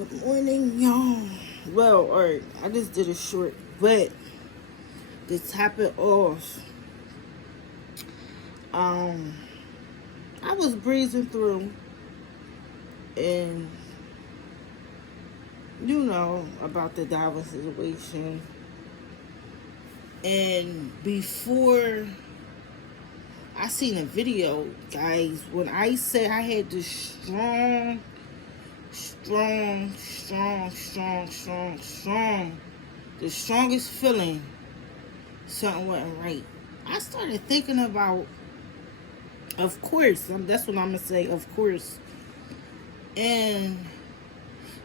Good morning, y'all. Well, alright, I just did a short, but to top it off, um, I was breezing through, and about the Dalvin situation, and before I seen a video, guys, when I say I had this strong, the strongest feeling something wasn't right. I started thinking about, of course, that's what I'm gonna say, of course. And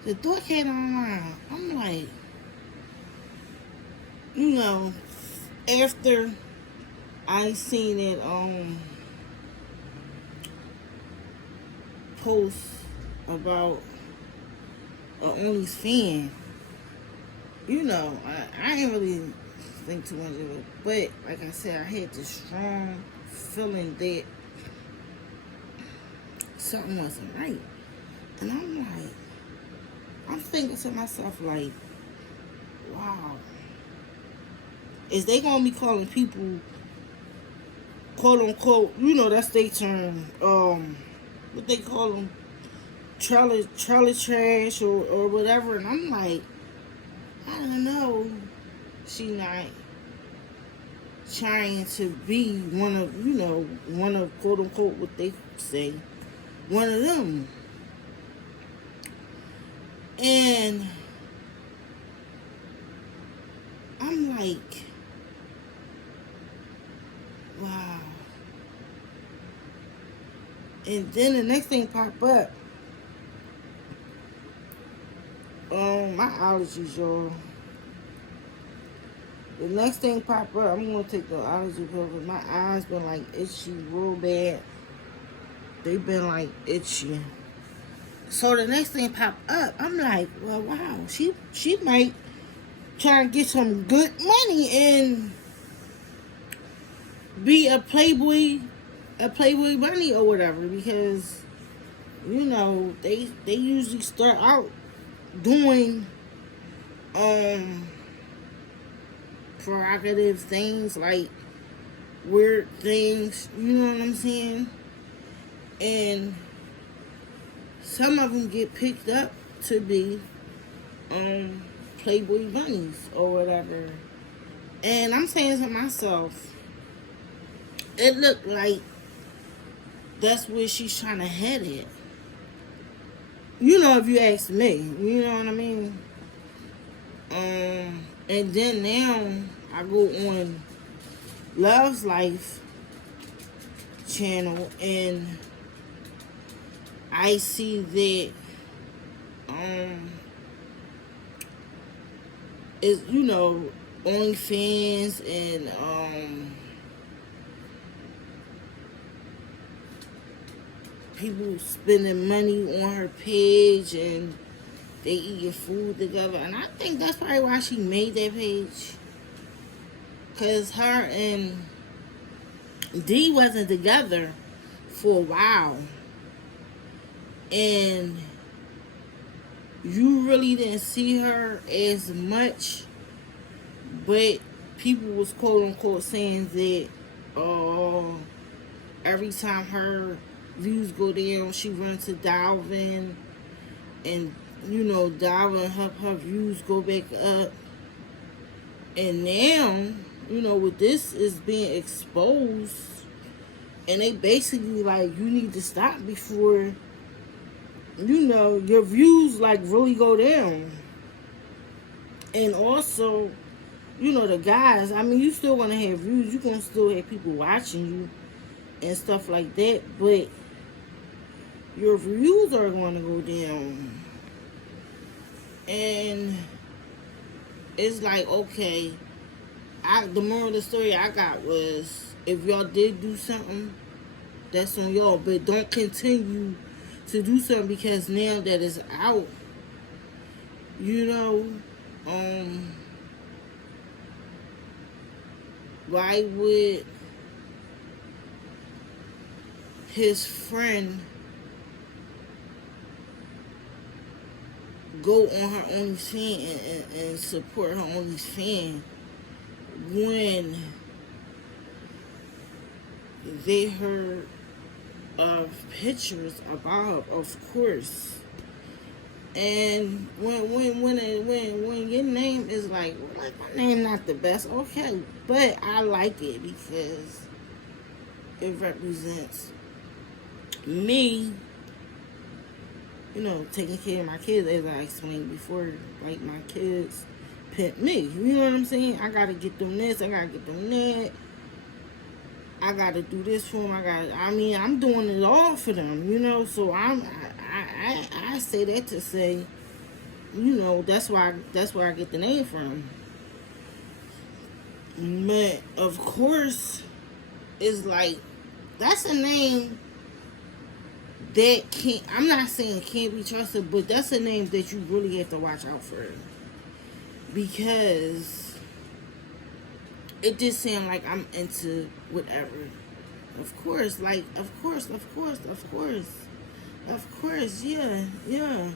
the thought came on my mind. I'm like, you know, after I seen it post about a OnlyFans, I didn't really think too much of it. But like I said, I had this strong feeling that something wasn't right. And I'm thinking to myself like, wow, is they gonna be calling people quote unquote, that's their term, what they call them, trailer trash or whatever. And I'm like, I don't know, she not trying to be one of quote unquote what they say, one of them. And I'm like, wow. And then the next thing pop up, my allergies, y'all. The next thing pop up, I'm gonna take the allergy pill because my eyes been like itchy real bad. They been like itchy. So the next thing pop up, I'm like, well, wow, she might try to get some good money and be a Playboy bunny or whatever, because they usually start out doing um provocative things, like weird things, you know what I'm saying? And some of them get picked up to be Playboy bunnies or whatever. And I'm saying to myself, it looked like that's where she's trying to head it. If you ask me, you know what I mean? And then now I go on Love's Life channel and I see that it's OnlyFans and people spending money on her page and they eating food together. And I think that's probably why she made that page, because her and D wasn't together for a while, and you really didn't see her as much. But people was quote unquote saying that every time her views go down, she runs to Dalvin, and Dalvin help her views go back up. And now, with this is being exposed, and they basically like, you need to stop before your views like really go down. And also, the guys, I mean, you still gonna have views, you gonna still have people watching you and stuff like that, but your views are going to go down. And it's like, okay, the moral of the story I got was, if y'all did do something, that's on y'all, but don't continue to do something, because now that it's out, why would his friend go on her OnlyFans and support her OnlyFans when they heard of pictures about her, of course. And when your name is like my name not the best, okay, but I like it because it represents me, taking care of my kids, as I explained before. Like, my kids pimp me, you know what I'm saying? I gotta get them this, I gotta get them that, I gotta do this for them, I'm doing it all for them, so I say that to say, that's where I get the name from. But of course, it's like, that's a name that I'm not saying can't be trusted, but that's a name that you really have to watch out for, because it just sounds like I'm into whatever. Of course, yeah.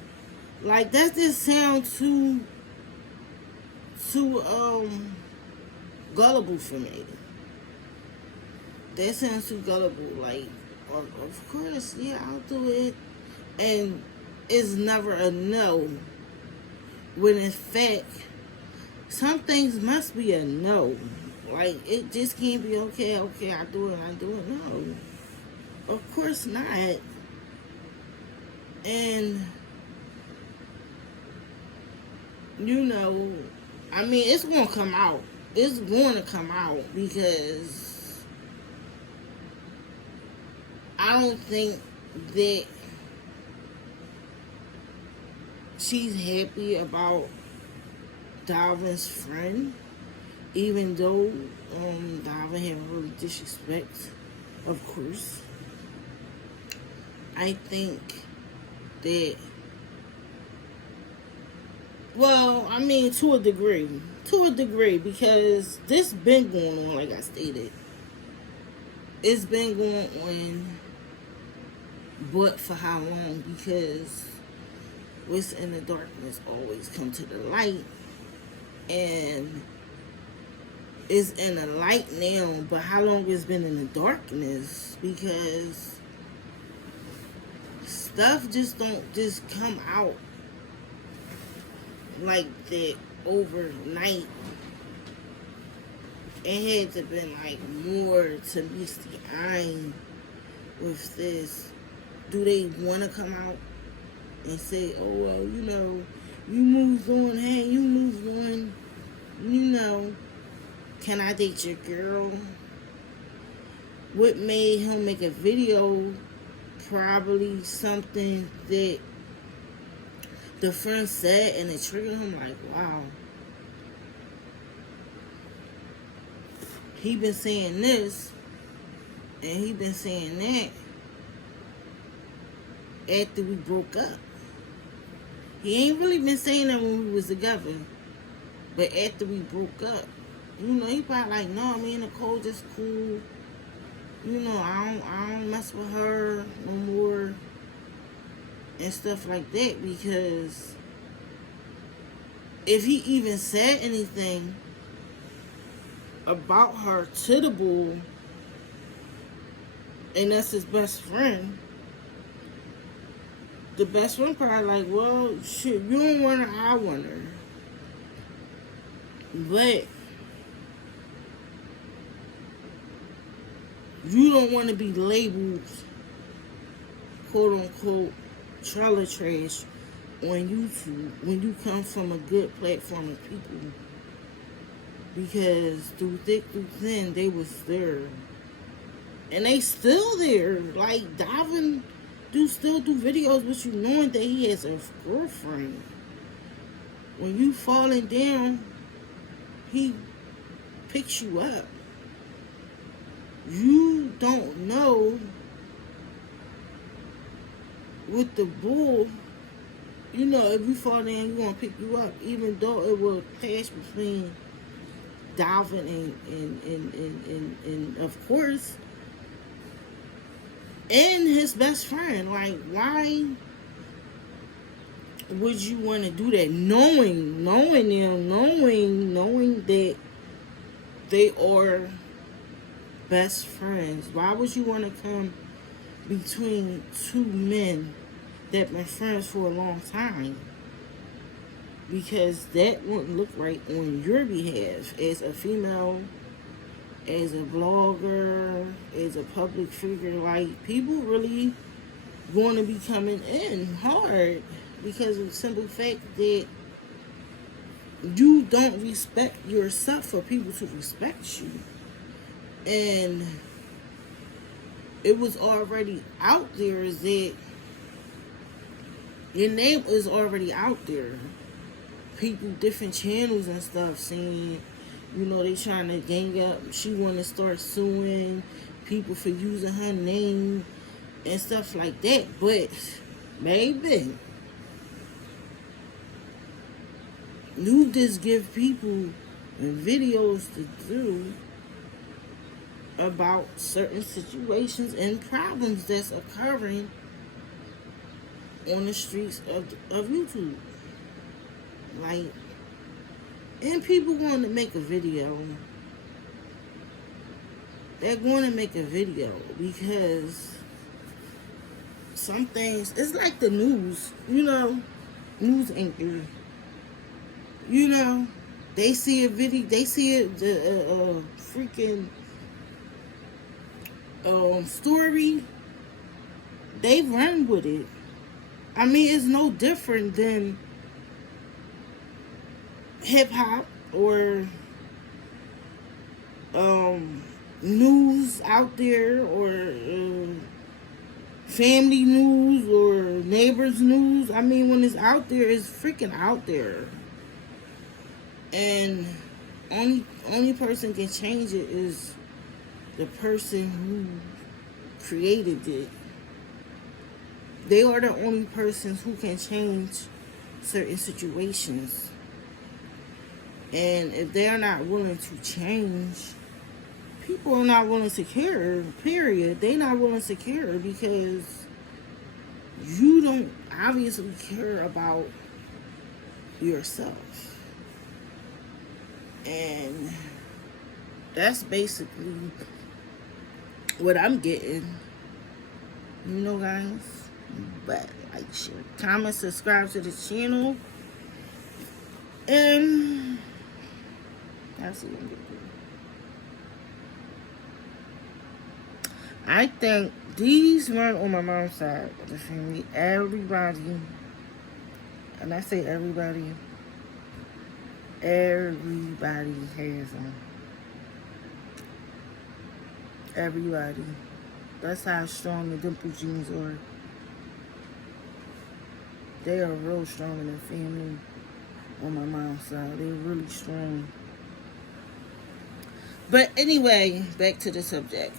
Like, that just sounds too gullible for me. That sounds too gullible. Like, of course, yeah, I'll do it. And it's never a no. When in fact, some things must be a no. Like, it just can't be okay, I do it. No. Of course not. And, it's going to come out. It's going to come out, because I don't think that she's happy about Dalvin's friend, even though Dalvin had really disrespect, of course. I think that, to a degree, because this been going on, like I stated. It's been going on, but for how long? Because what's in the darkness always come to the light, and it's in the light now, but how long it's been in the darkness? Because stuff just don't just come out like that overnight. It had to been like more to meet the eye with this. Do they want to come out and say, oh, well, you moved on, hey, you moved on, can I date your girl? What made him make a video? Probably something that the friend said, and it triggered him, like, wow. He been saying this, and he been saying that after we broke up. He ain't really been saying that when we was together, but after we broke up, he probably like, no, me and Nicole just cool. I don't mess with her no more and stuff like that, because if he even said anything about her to the bull, and that's his best friend, the best friend probably like, well, shit, you don't want her, I want her. But you don't want to be labeled, quote unquote, trailer trash on YouTube when you come from a good platform of people. Because through thick, through thin, they was there. And they still there. Like, Dalvin still do videos with you knowing that he has a girlfriend. When you falling down, he picks you up. You don't know with the bull, if you fall down, he's going to pick you up, even though it will clash between Dalvin and of course, and his best friend. Like, why would you want to do that, knowing them, knowing that they are best friends? Why would you want to come between two men that been friends for a long time? Because that wouldn't look right on your behalf as a female, as a blogger, as a public figure. Like, people really going to be coming in hard because of the simple fact that you don't respect yourself for people to respect you. And it was already out there, is that your name is already out there. People, different channels and stuff saying, you know, they trying to gang up. She want to start suing people for using her name and stuff like that. But, baby, you just give people videos to do about certain situations and problems that's occurring on the streets of YouTube. Like, and people want to make a video. They're going to make a video because some things, it's like the news, you know, news anchor. You know, they see a video, they see the freaking story, they run with it. I mean, it's no different than hip hop or news out there, or family news or neighbors news. I mean, when it's out there, it's freaking out there. And only person can change it is the person who created it. They are the only persons who can change certain situations. And if they are not willing to change, people are not willing to care, period. They're not willing to care because you don't obviously care about yourself. And that's basically what I'm getting. You know, guys. But like, share, comment, subscribe to the channel. And that's what I'm gonna do. I think these run on my mom's side of the family. Everybody, and I say everybody has them. Everybody. That's how strong the Dimple genes are. They are real strong in the family on my mom's side. They're really strong. But anyway, back to the subject.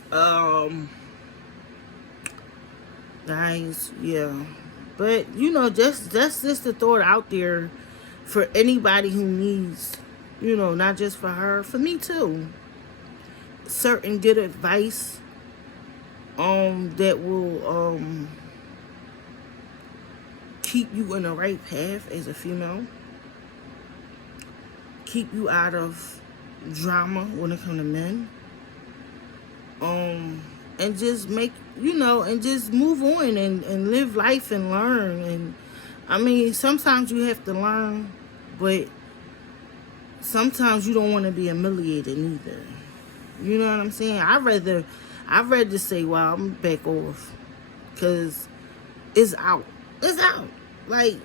Guys, yeah. But, you know, that's just to throw it out there for anybody who needs, you know, not just for her, for me too. Certain good advice that will keep you in the right path as a female. Keep you out of drama when it comes to men. And just make, you know, and just move on and live life and learn. And I mean, sometimes you have to learn, but sometimes you don't want to be humiliated either. You know what I'm saying? I'd rather say, well, I'm back off, because it's out. It's out. Like,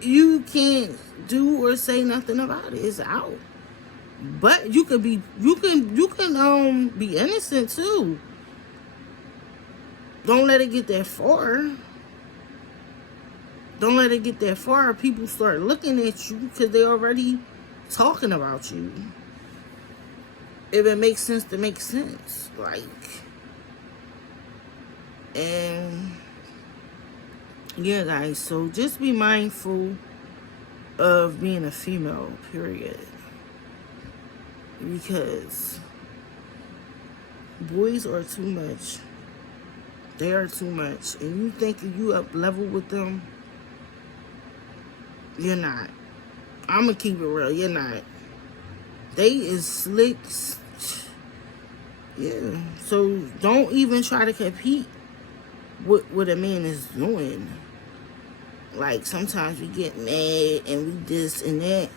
you can't do or say nothing about it. It's out. But you can be innocent too. Don't let it get that far. Don't let it get that far. People start looking at you because they're already talking about you. If it makes sense to make sense. Like, and yeah, guys, so just be mindful of being a female, period. Because boys are too much. They are too much. And you think you up level with them, You're not. I'm gonna keep it real. You're not. They is slick. Yeah. So don't even try to compete with what a man is doing. Like sometimes we get mad and we this and that,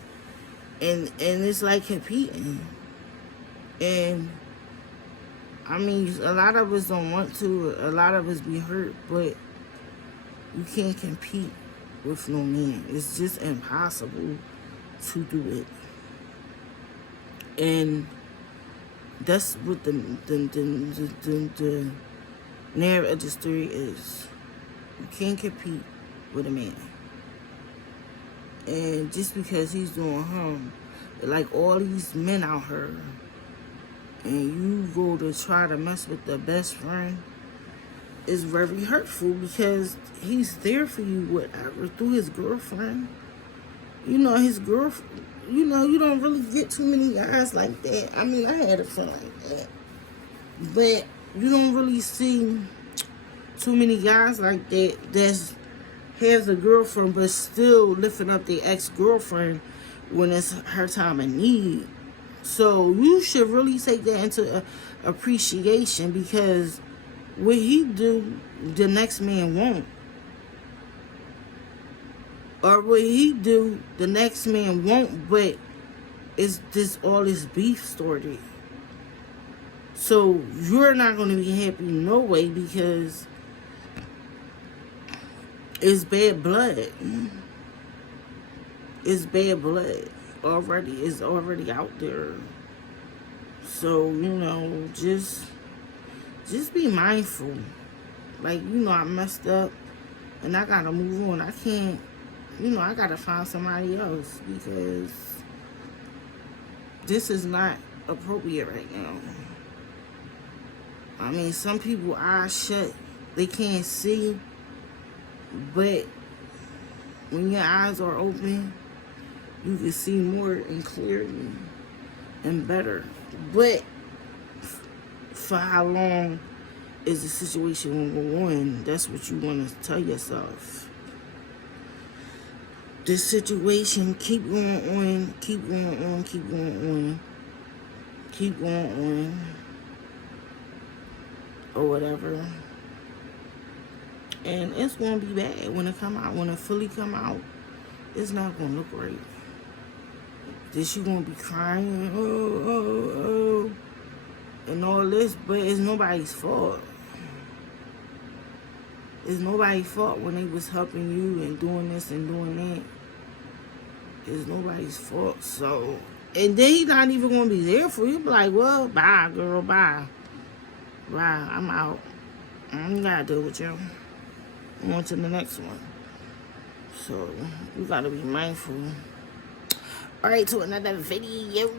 and it's like competing. And I mean, a lot of us don't want to. A lot of us be hurt, but you can't compete with no man. It's just impossible to do it. And that's what the narrative of the story is. You can't compete with a man. And just because he's doing harm, like all these men out here, and you go to try to mess with the best friend, is very hurtful because he's there for you, whatever, through his girlfriend. You know, his girlfriend, you know, you don't really get too many guys like that. I mean, I had a friend like that. But you don't really see too many guys like that that has a girlfriend but still lifting up their ex-girlfriend when it's her time of need. So you should really take that into appreciation, because what he do, the next man won't. Or what he do, the next man won't, but it's this all this beef started. So you're not going to be happy no way, because it's bad blood. It's bad blood already. It's already out there. So, you know, just be mindful. Like, you know, I messed up and I gotta move on. I can't, you know, I gotta find somebody else, because this is not appropriate right now. I mean, some people eyes shut, they can't see, but when your eyes are open, you can see more and clearly and better. But for how long is the situation going to go on? That's what you want to tell yourself. This situation keep going on, keep going on, keep going on, keep going on, or whatever. And it's going to be bad when it come out. When it fully come out, it's not going to look great. Then she going to be crying, oh, and all this, but it's nobody's fault. It's nobody's fault when they was helping you and doing this and doing that. It's nobody's fault. So, and then he's not even going to be there for you. Be like, well, bye, girl, bye. Bye, I'm out. I ain't got to deal with you. I'm on to the next one. So, you got to be mindful. Alright, to another video.